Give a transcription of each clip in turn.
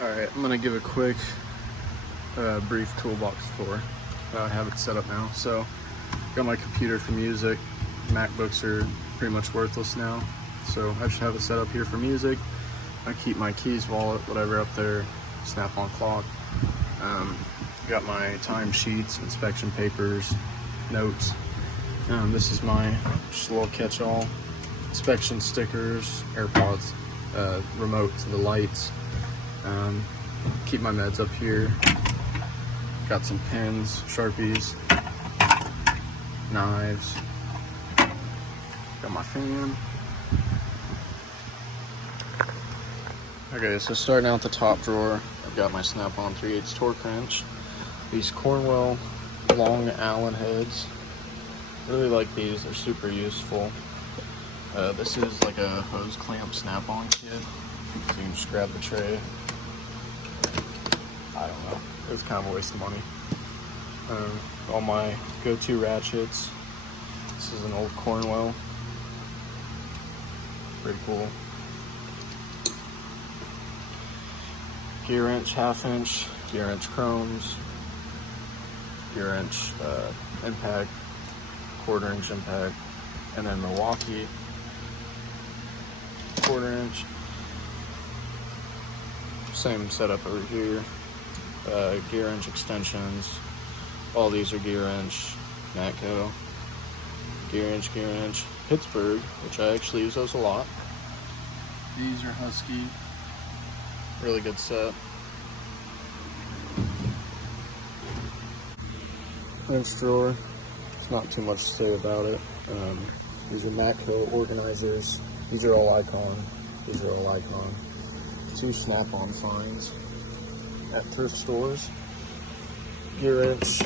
Alright, I'm gonna give a quick brief toolbox tour. I have it set up now. So, got my computer for music. MacBooks are pretty much worthless now. So I just have it set up here for music. I keep my keys, wallet, whatever up there, Snap-on clock. Got my time sheets, inspection papers, notes. This is my just a little catch-all. Inspection stickers, AirPods, remote to the lights. Keep my meds up here. Got some pens, Sharpies, knives. Got my fan. Okay, so starting out the top drawer, I've got my Snap-on 3/8 torque wrench. These Cornwell long Allen heads. Really like these, they're super useful. This is like a hose clamp Snap-on kit. So you can just grab the tray. I don't know, it's kind of a waste of money. All my go-to ratchets. This is an old Cornwell. Pretty cool. Gear wrench, 1/2 inch, gear wrench chromes, gear wrench impact, 1/4 inch impact, and then Milwaukee 1/4 inch. Same setup over here. Gear wrench extensions. All these are gear wrench, Matco, gear wrench, Pittsburgh, which I actually use those a lot. These are Husky. Really good set. Wrench drawer. It's not too much to say about it. These are Matco organizers. These are all Icon. These are all Icon. 2 Snap-on finds at thrift stores. Gear wrench,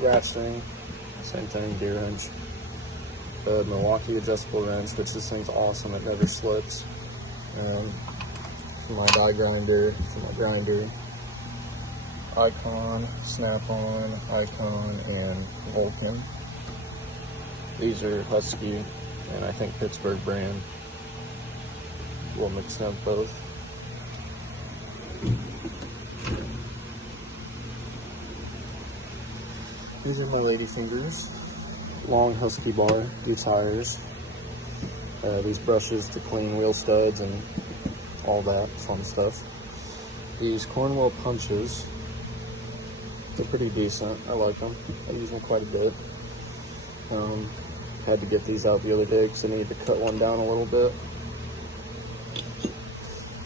ratcheting, same thing, gear wrench. Milwaukee adjustable wrench, which this thing's awesome, it never slips. For my die grinder, for my grinder. Icon, Snap-on, Icon, and Vulcan. These are Husky, and I think Pittsburgh brand. We'll mix up both. These are my lady fingers. Long Husky bar, 2 tires. These brushes to clean wheel studs and all that fun stuff. These Cornwell punches, they're pretty decent. I like them. I use them quite a bit. Had to get these out the other day because I needed to cut one down a little bit.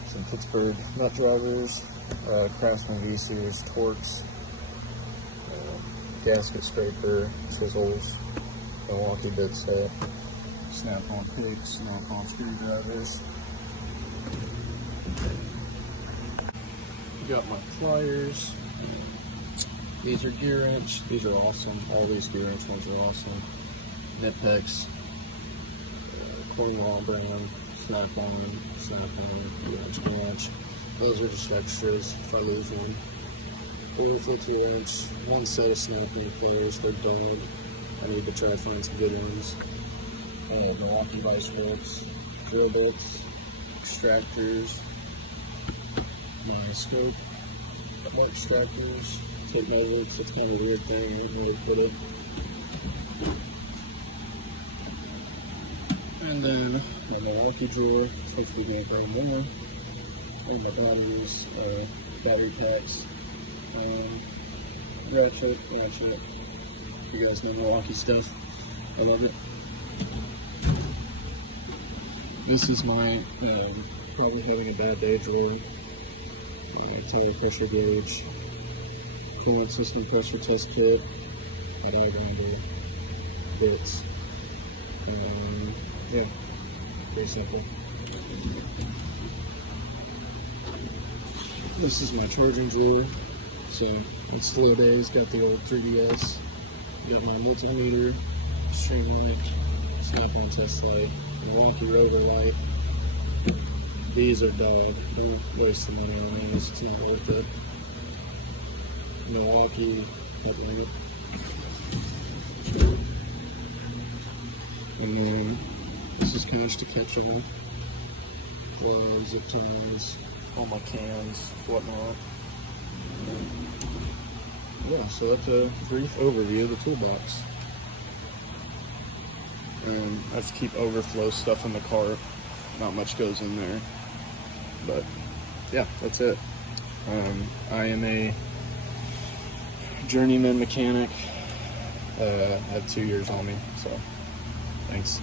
Some Pittsburgh nut drivers, Craftsman V-Series Torx, gasket scraper, chisels, Milwaukee bit set, Snap-on picks, Snap-on screwdrivers. Got my pliers. These are gear wrench. These are awesome. All these gear wrench ones are awesome. Knipex, Cornwell brand, Snap-on, gear wrench. Those are just extras if I lose one. 450 wrench, 1 set of Snap-on pliers. They're dull. I need to try to find some good ones. Milwaukee vice grips, drill bits, extractors, my scope, my extractors, tape measures. It's kind of a weird thing, I don't know where to put it. And then my Milwaukee drawer, hopefully going to bring more. And my batteries, battery packs, ratchet. You guys know Milwaukee stuff. I love it. This is my probably having a bad day drawer. My tire pressure gauge, coolant system pressure test kit, my die grinder, bits. Yeah, pretty simple. This is my charging drawer. So it's slow days. Got the old 3DS. Got my multimeter, string light, Snap-on test light, Milwaukee rotor light. These are dog. Don't waste the money on these. It's not worth it. Milwaukee headlight. And then this is cash to catch all. Gloves, zip ties, all my cans, whatnot. Yeah, so that's a brief overview of the toolbox. And I have to keep overflow stuff in the cart. Not much goes in there. But yeah, that's it. I am a journeyman mechanic. I have 2 years on me, so thanks.